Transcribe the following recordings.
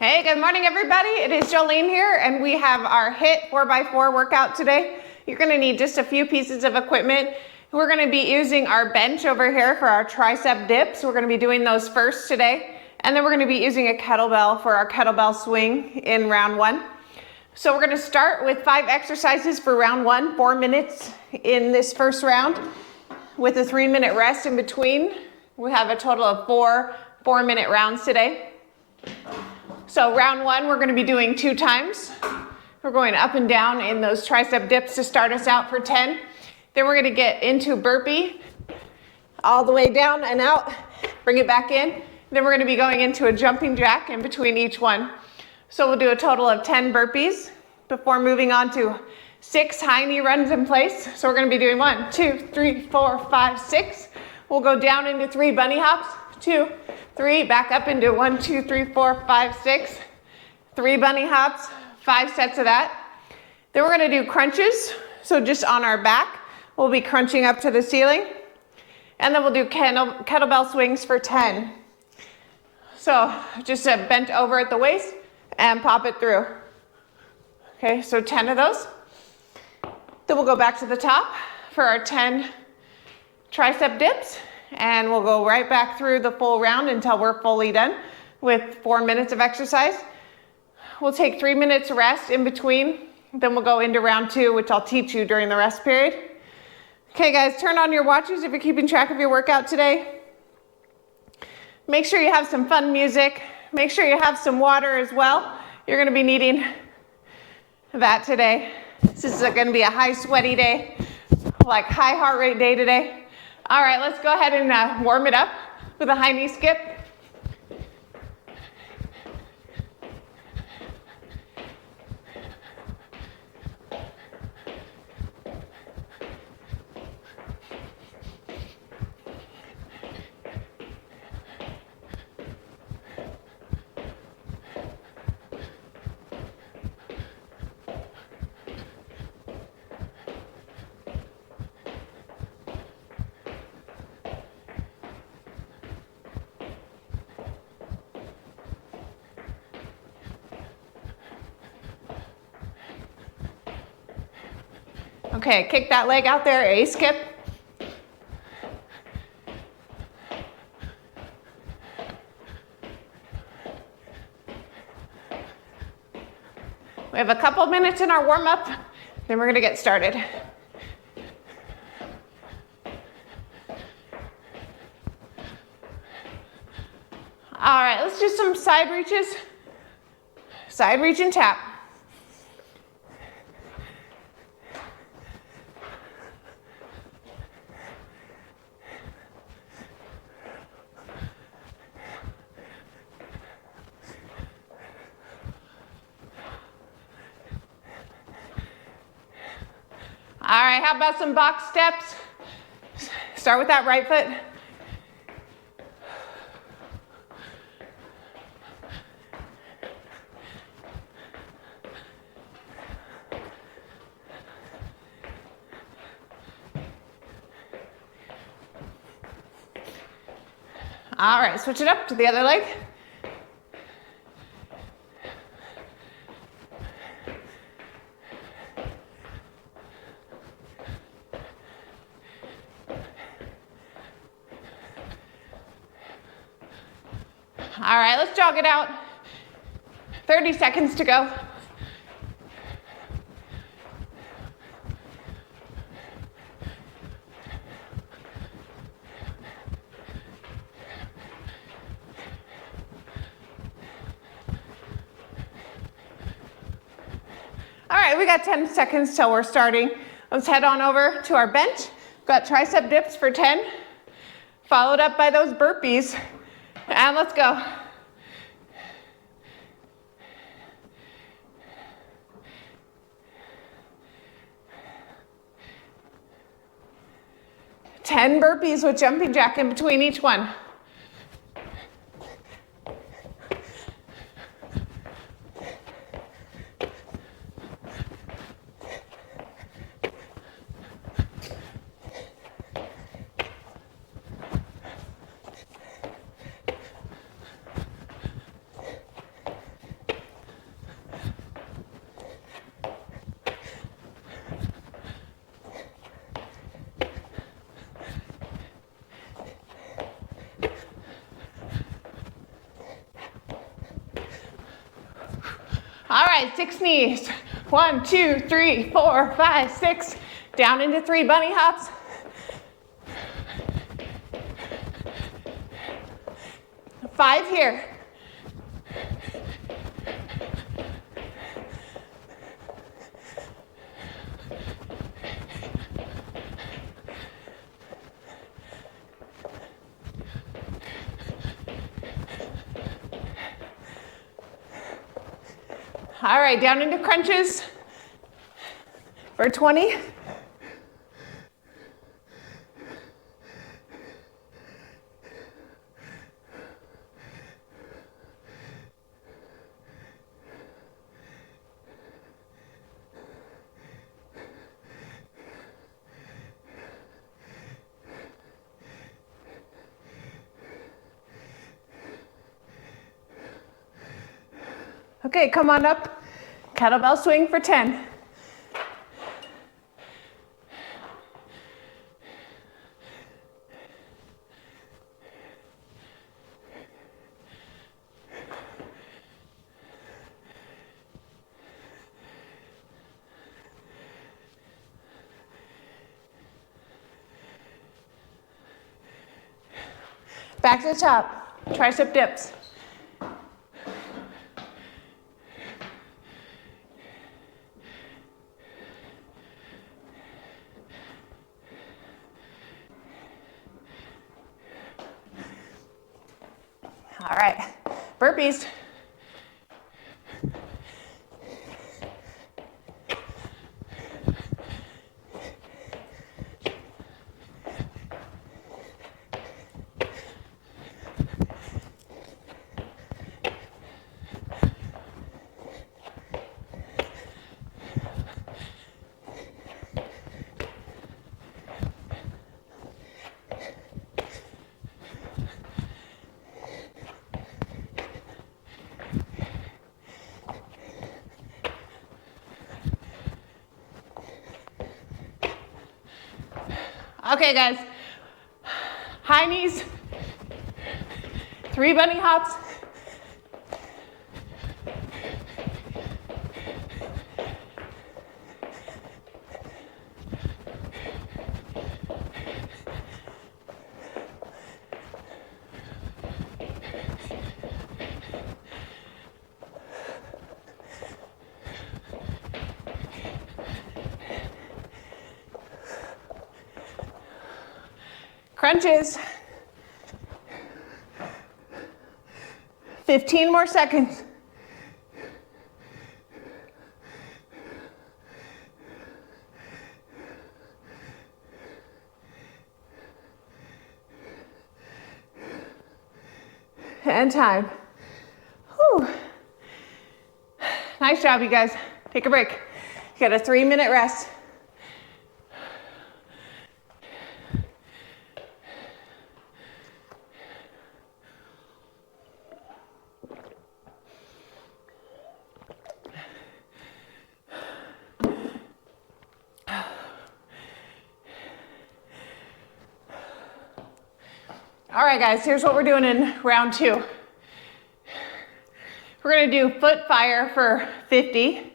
Hey, good morning everybody. It is Jolene here and we have our HIIT 4x4 workout today. You're gonna need just a few pieces of equipment. We're gonna be using our bench over here for our tricep dips. We're gonna be doing those first today. And then we're gonna be using a kettlebell for our kettlebell swing in round one. So we're gonna start with 5 exercises for round one, 4 minutes in this first round with a 3-minute rest in between. We have a total of 4 4-minute rounds today. So round one, we're going to be doing 2 times. We're going up and down in those tricep dips to start us out for 10. Then we're going to get into burpee, all the way down and out, bring it back in. Then we're going to be going into a jumping jack in between each one. So we'll do a total of 10 burpees before moving on to 6 high knee runs in place. So we're going to be doing 1, 2, 3, 4, 5, 6. We'll go down into 3 bunny hops, 2, 3, back up into 1, 2, 3, 4, 5, 6. 3 bunny hops, 5 sets of that. Then we're gonna do crunches. So just on our back, we'll be crunching up to the ceiling. And then we'll do kettlebell swings for 10. So just bent over at the waist and pop it through. Okay, so 10 of those. Then we'll go back to the top for our 10 tricep dips. And we'll go right back through the full round until we're fully done with 4 minutes of exercise. We'll take 3 minutes rest in between. Then we'll go into round 2, which I'll teach you during the rest period. Okay guys, turn on your watches if you're keeping track of your workout today. Make sure you have some fun music. Make sure you have some water as well. You're gonna be needing that today. This is gonna be a high sweaty day, like high heart rate day today. All right, let's go ahead and warm it up with a high knee skip. Okay, kick that leg out there, a skip. We have a couple minutes in our warm-up, then we're gonna get started. All right, let's do some side reaches. Side reach and tap. All right, how about some box steps? Start with that right foot. All right, switch it up to the other leg. All right, let's jog it out. 30 seconds to go. All right, we got 10 seconds till we're starting. Let's head on over to our bench. We've got tricep dips for 10, followed up by those burpees. And let's go. Ten burpees with jumping jack in between each one. right, 6 knees. 1, 2, 3, 4, 5, 6. Down into 3 bunny hops. Five here. All right, down into crunches for 20. Okay, come on up. Kettlebell swing for 10. Back to the top, tricep dips. All right, burpees. Okay, guys, high knees, 3 bunny hops. Crunches. 15 more seconds. And time. Whew. Nice job, you guys. Take a break. You got a 3-minute rest. All right, guys, here's what we're doing in round 2. We're gonna do foot fire for 50.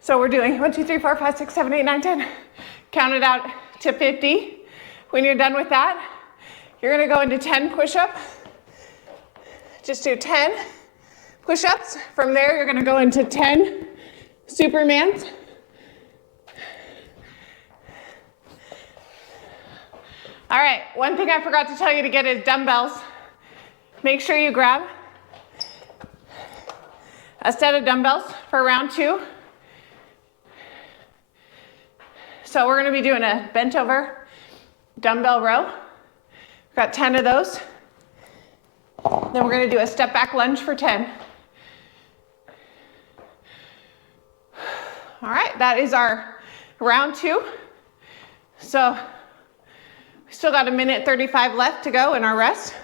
So we're doing 1, 2, 3, 4, 5, 6, 7, 8, 9, 10. Count it out to 50. When you're done with that, you're gonna go into 10 push-ups. Just do 10 push-ups. From there, you're gonna go into 10 Supermans. All right, one thing I forgot to tell you to get is dumbbells. Make sure you grab a set of dumbbells for round 2. So we're gonna be doing a bent over dumbbell row. We've got 10 of those. Then we're gonna do a step back lunge for 10. All right, that is our round 2. So we still got 1:35 left to go in our rest.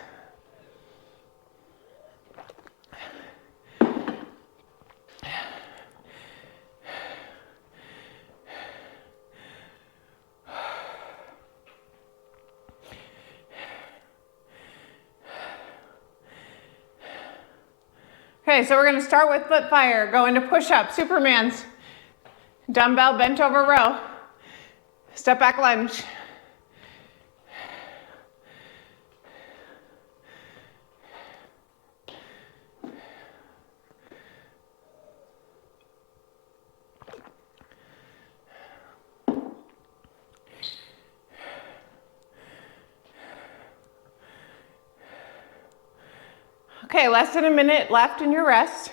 Okay, Okay, so we're gonna start with foot fire. Go into push-up, Supermans. Dumbbell bent over row. Step back lunge. Okay, less than a minute left in your rest.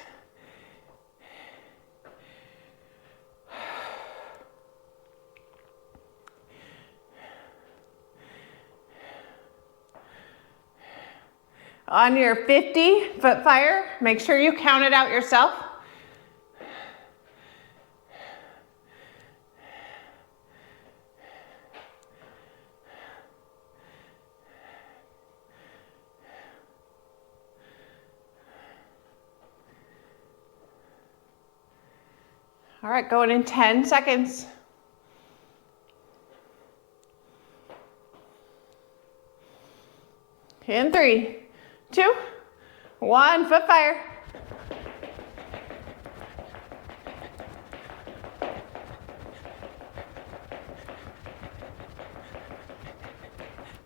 On your 50 foot fire, make sure you count it out yourself. All right, going in 10 seconds. In 3, 2, 1, foot fire.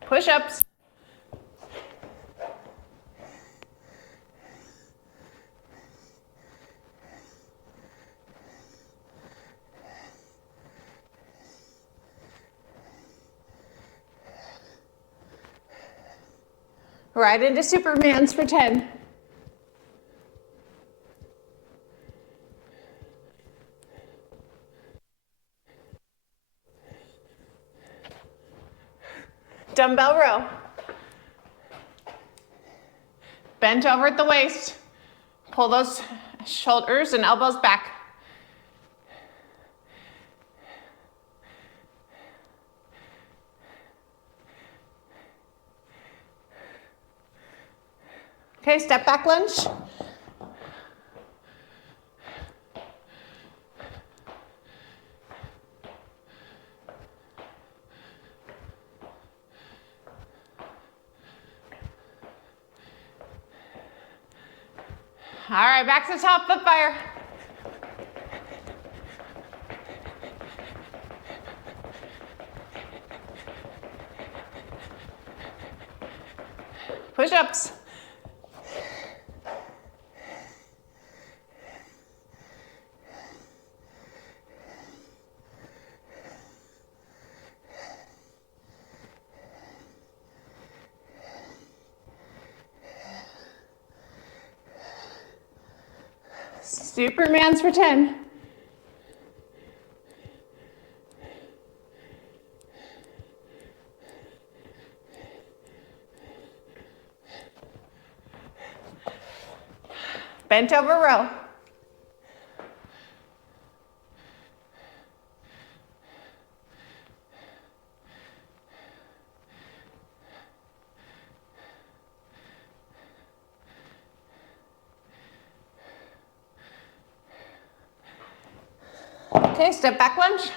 Push-ups. Right into Supermans for 10. Dumbbell row. Bent over at the waist. Pull those shoulders and elbows back. Okay, step back lunge. All right, back to the top, foot fire. Push-ups. Supermans for 10. Bent over row. Okay, step back lunge.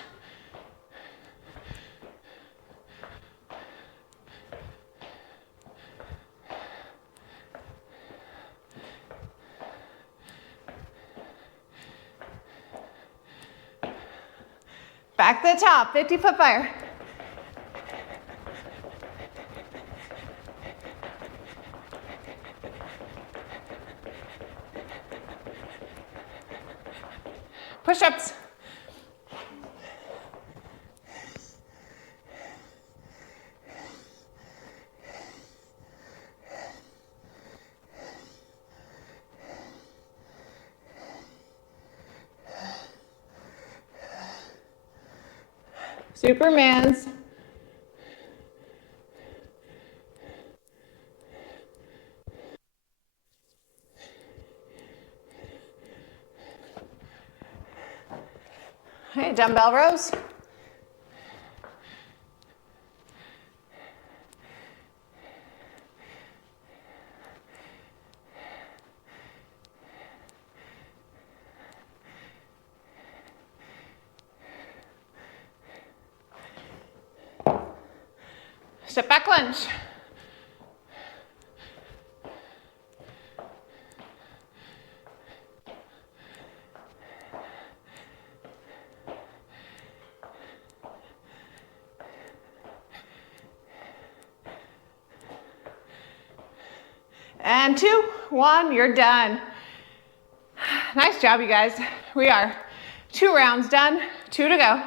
Back to the top, 50 foot fire. Push-ups. Supermans. Okay, dumbbell rows. Step back lunge. And 2, 1, you're done. Nice job, you guys. We are 2 rounds done, 2 to go.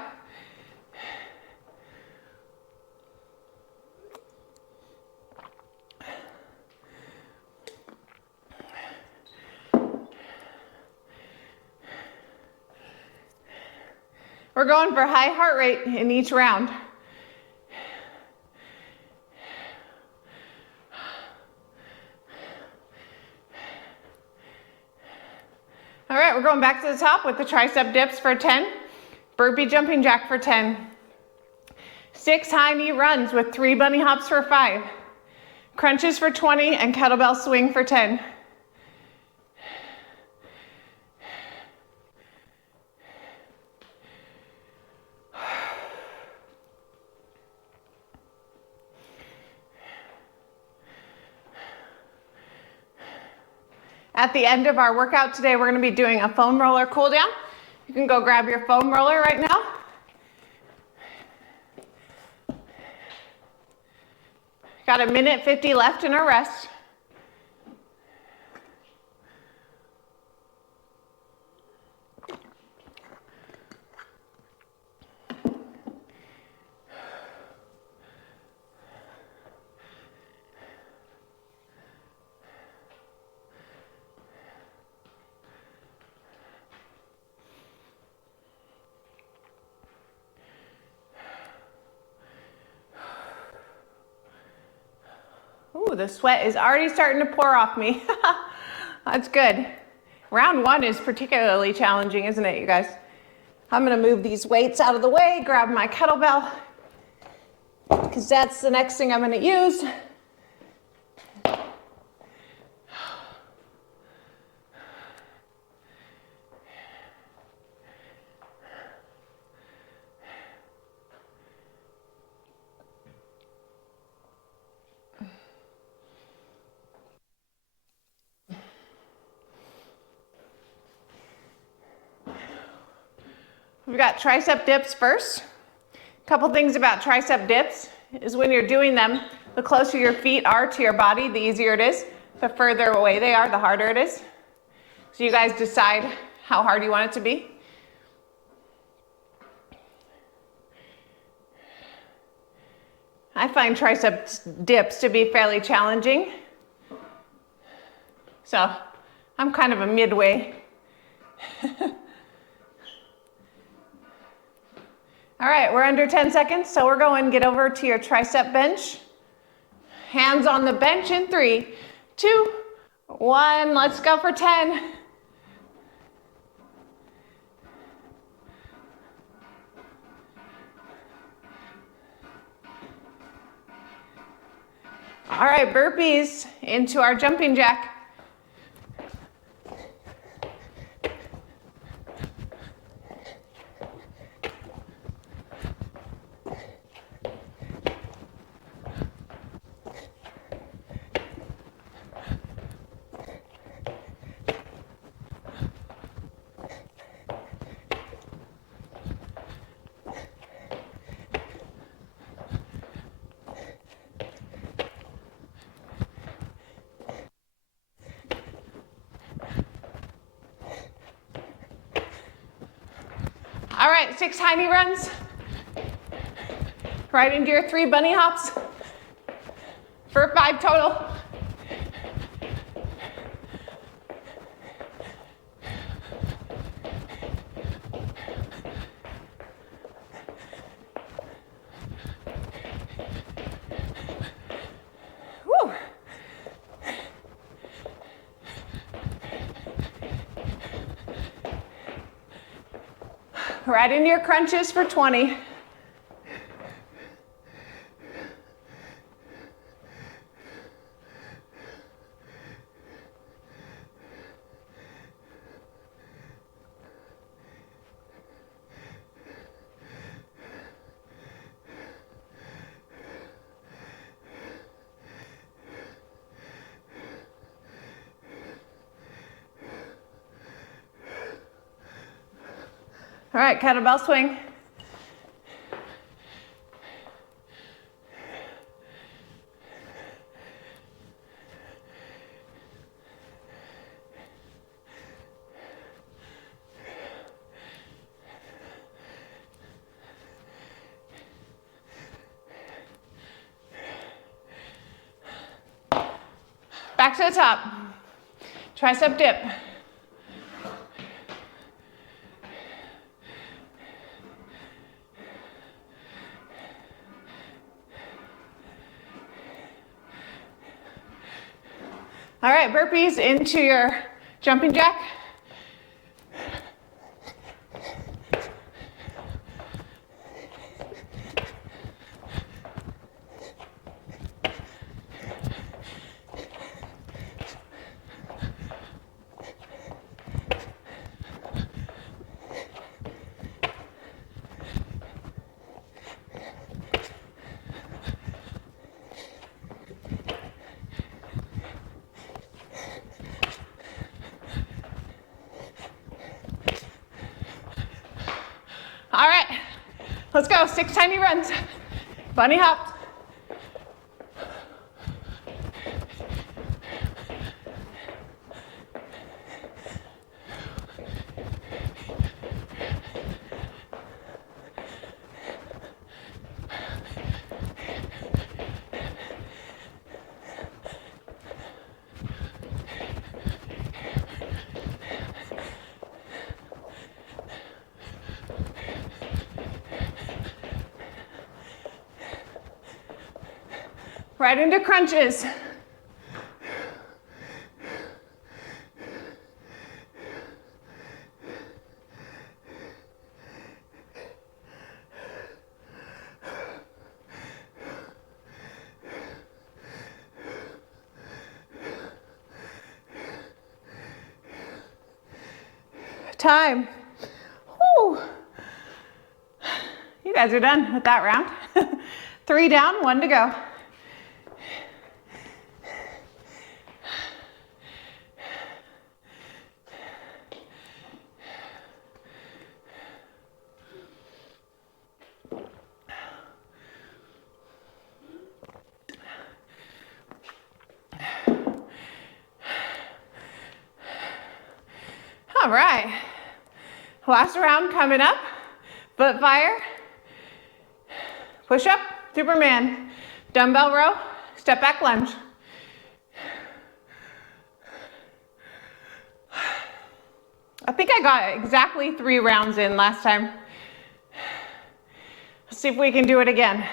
We're going for high heart rate in each round. All right, we're going back to the top with the tricep dips for 10, burpee jumping jack for 10, 6 high knee runs with 3 bunny hops for 5, crunches for 20, and kettlebell swing for 10. At the end of our workout today, we're going to be doing a foam roller cool down. You can go grab your foam roller right now. Got 1:50 left in our rest. Ooh, the sweat is already starting to pour off me. That's good. Round 1 is particularly challenging, isn't it, you guys? I'm gonna move these weights out of the way, grab my kettlebell, because that's the next thing I'm gonna use. We've got tricep dips first. A couple things about tricep dips is when you're doing them, the closer your feet are to your body, the easier it is. The further away they are, the harder it is. So you guys decide how hard you want it to be. I find tricep dips to be fairly challenging. So I'm kind of a midway. All right, we're under 10 seconds, so we're going. Get over to your tricep bench. Hands on the bench in 3, 2, 1. Let's go for 10. All right, burpees into our jumping jack. All right, 6 high knee runs. Right into your 3 bunny hops for 5 total. Woo. Right into your crunches for 20. All right, kettlebell swing. back to the top. Tricep dip. All right, burpees into your jumping jack. All right, let's go, 6 tiny runs. Bunny hopped. Right into crunches. Time. Whew. You guys are done with that round. 3 down, 1 to go. All right, last round coming up. Foot fire, push up, Superman, dumbbell row, step back lunge. I think I got exactly 3 rounds in last time. Let's see if we can do it again.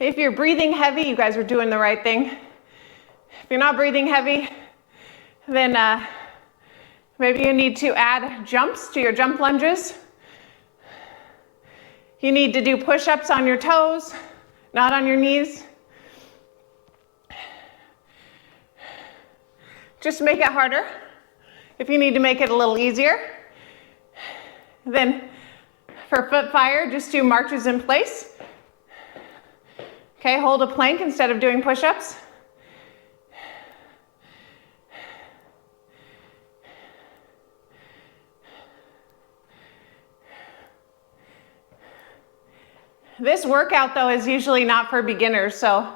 If you're breathing heavy, you guys are doing the right thing. If you're not breathing heavy, then maybe you need to add jumps to your jump lunges. You need to do push-ups on your toes, not on your knees. Just make it harder. If you need to make it a little easier, then for foot fire, just do marches in place. Okay, hold a plank instead of doing push-ups. This workout though is usually not for beginners, so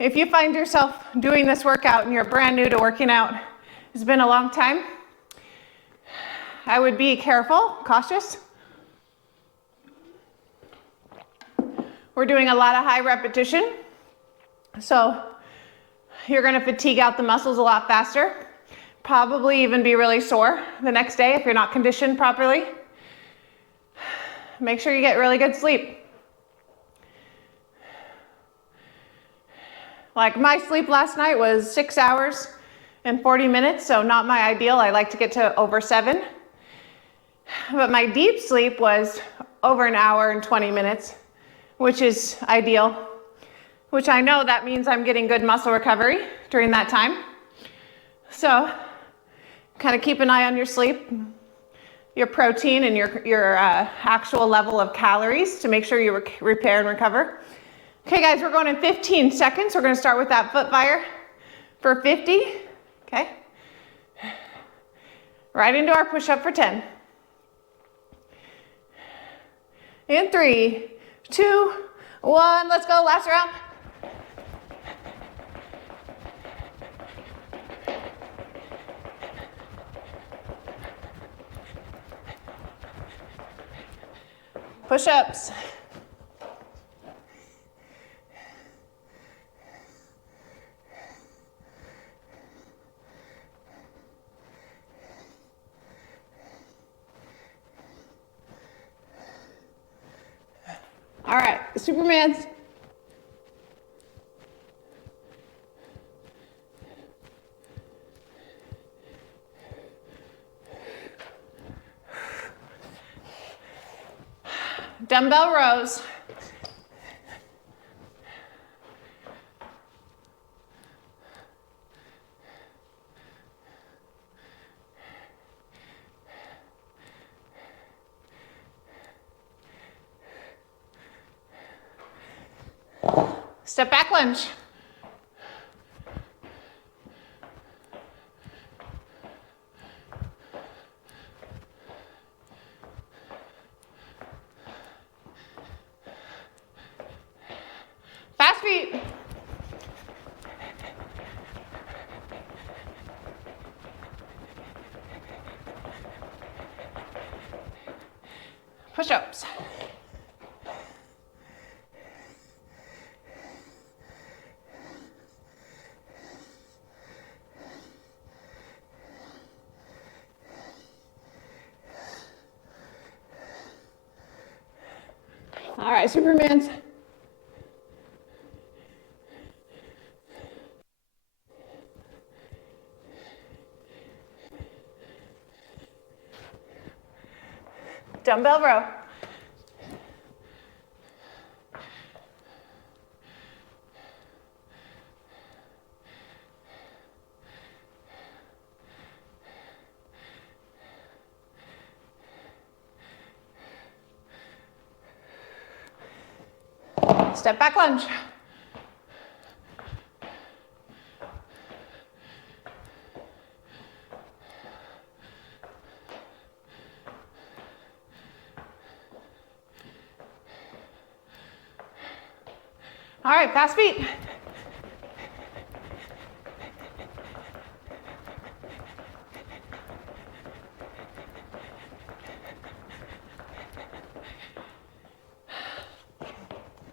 if you find yourself doing this workout and you're brand new to working out, it's been a long time, I would be careful, cautious. We're doing a lot of high repetition, so you're gonna fatigue out the muscles a lot faster, probably even be really sore the next day if you're not conditioned properly. Make sure you get really good sleep. Like my sleep last night was 6 hours and 40 minutes, so not my ideal. I like to get to over 7. But my deep sleep was over an hour and 20 minutes, which is ideal, which I know that means I'm getting good muscle recovery during that time. So kind of keep an eye on your sleep, your protein, and your actual level of calories to make sure you repair and recover. Okay guys, we're going in 15 seconds. We're gonna start with that foot fire for 50, okay? Right into our push-up for 10. In 3, 2, 1, let's go, last round. Push-ups. All right, Supermans. Dumbbell rows. Step back lunge. Fast feet. Push-ups. All right, Supermans. Dumbbell row. Step back lunge. All right, fast feet.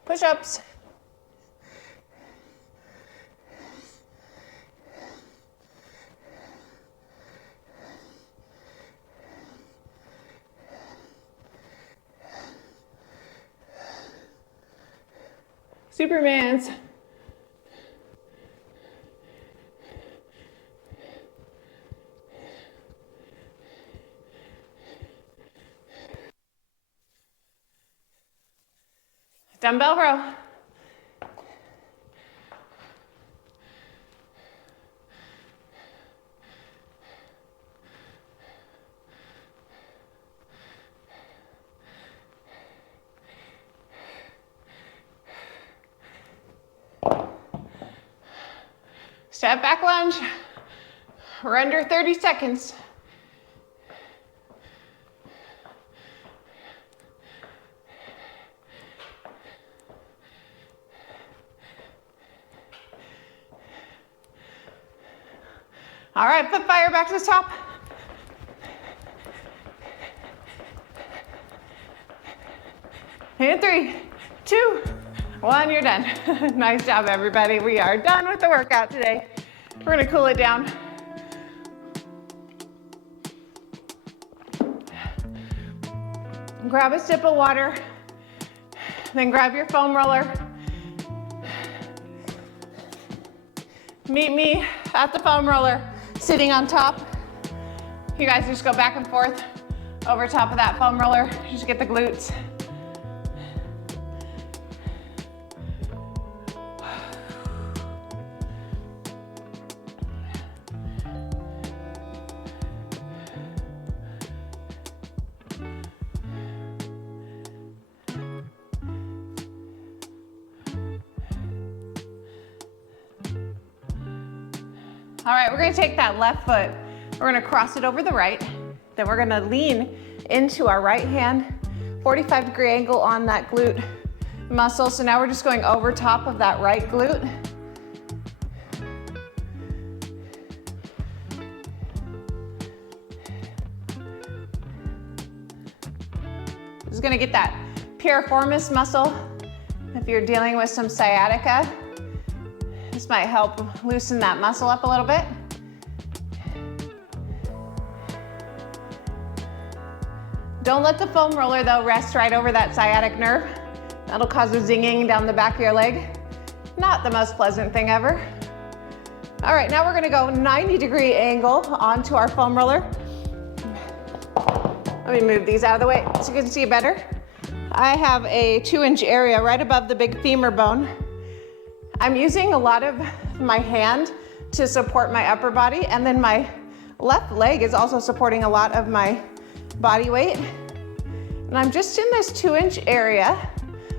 Push-ups. Supermans. Dumbbell row. Step back lunge. We're under 30 seconds. All right, put fire back to the top. And 3, 2, 1, you're done. Nice job, everybody. We are done with the workout today. We're gonna cool it down. Grab a sip of water, then grab your foam roller. Meet me at the foam roller, sitting on top. You guys just go back and forth over top of that foam roller. Just get the glutes. All right, we're gonna take that left foot, we're gonna cross it over the right, then we're gonna lean into our right hand, 45-degree angle on that glute muscle. So now we're just going over top of that right glute. This is gonna get that piriformis muscle if you're dealing with some sciatica. This might help loosen that muscle up a little bit. Don't let the foam roller though rest right over that sciatic nerve. That'll cause a zinging down the back of your leg. Not the most pleasant thing ever. All right, now we're gonna go 90-degree angle onto our foam roller. Let me move these out of the way so you can see better. I have a 2-inch area right above the big femur bone. I'm using a lot of my hand to support my upper body, and then my left leg is also supporting a lot of my body weight. And I'm just in this 2-inch area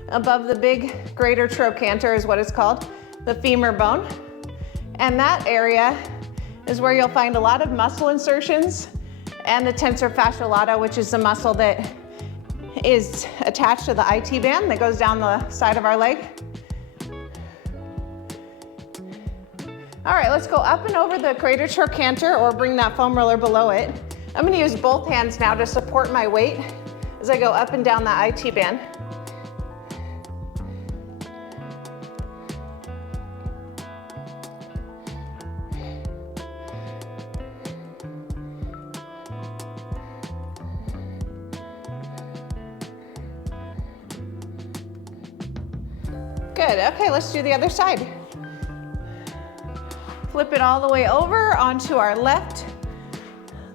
above the big greater trochanter is what it's called, the femur bone. And that area is where you'll find a lot of muscle insertions and the tensor fasciae lata, which is the muscle that is attached to the IT band that goes down the side of our leg. All right, let's go up and over the greater trochanter or bring that foam roller below it. I'm gonna use both hands now to support my weight as I go up and down the IT band. Good, okay, let's do the other side. Flip it all the way over onto our left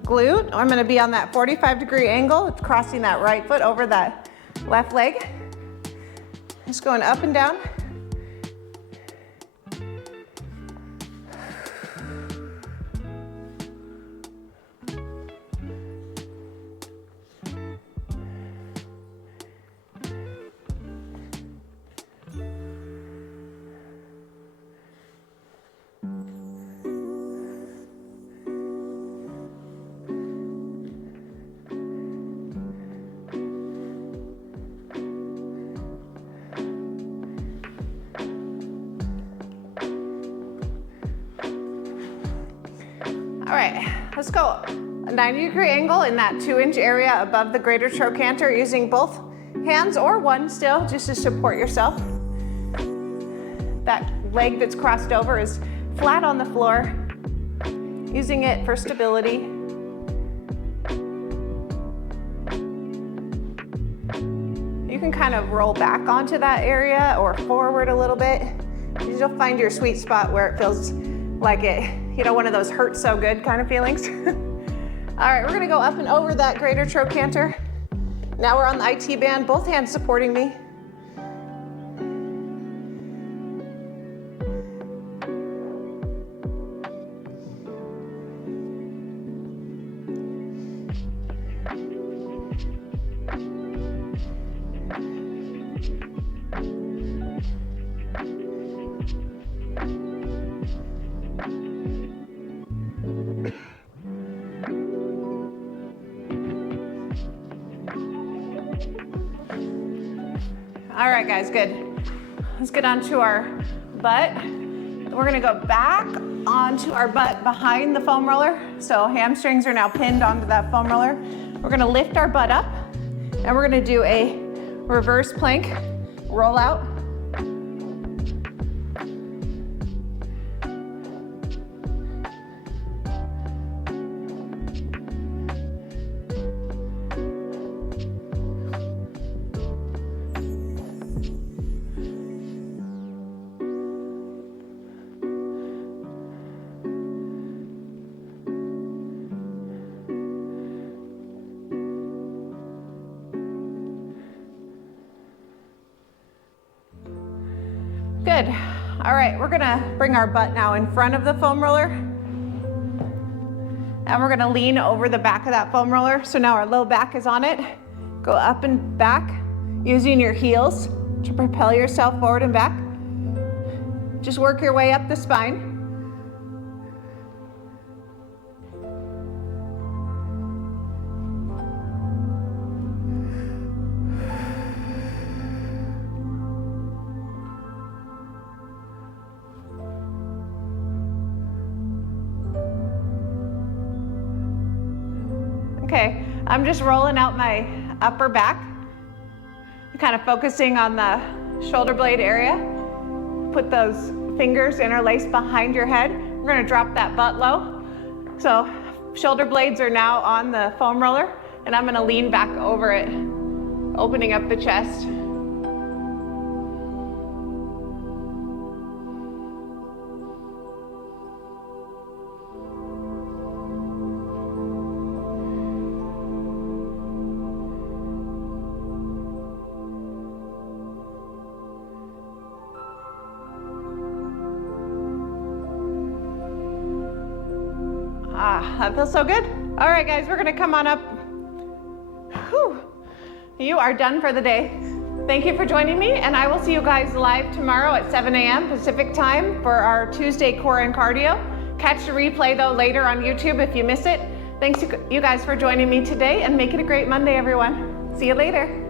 glute. I'm gonna be on that 45-degree angle, crossing that right foot over that left leg. Just going up and down. All right, let's go a 90-degree angle in that 2-inch area above the greater trochanter using both hands or one still just to support yourself. That leg that's crossed over is flat on the floor, using it for stability. You can kind of roll back onto that area or forward a little bit. You'll find your sweet spot where it feels like it, you know, one of those hurt so good kind of feelings. All right, we're gonna go up and over that greater trochanter. Now we're on the IT band, both hands supporting me. All right, guys, good. Let's get onto our butt. We're gonna go back onto our butt behind the foam roller. So hamstrings are now pinned onto that foam roller. We're gonna lift our butt up and we're gonna do a reverse plank, roll out. Good. All right, we're gonna bring our butt now in front of the foam roller. And we're gonna lean over the back of that foam roller. So now our low back is on it. Go up and back using your heels to propel yourself forward and back. Just work your way up the spine. Okay, I'm just rolling out my upper back, kind of focusing on the shoulder blade area. Put those fingers interlaced behind your head. We're gonna drop that butt low. So shoulder blades are now on the foam roller, and I'm gonna lean back over it, opening up the chest. that feels so good. All right, guys, we're gonna come on up. Whew. You are done for the day. Thank you for joining me, and I will see you guys live tomorrow at 7 a.m. Pacific time for our Tuesday core and cardio. Catch the replay though later on YouTube if you miss it. Thanks you guys for joining me today, and make it a great Monday, everyone. See you later.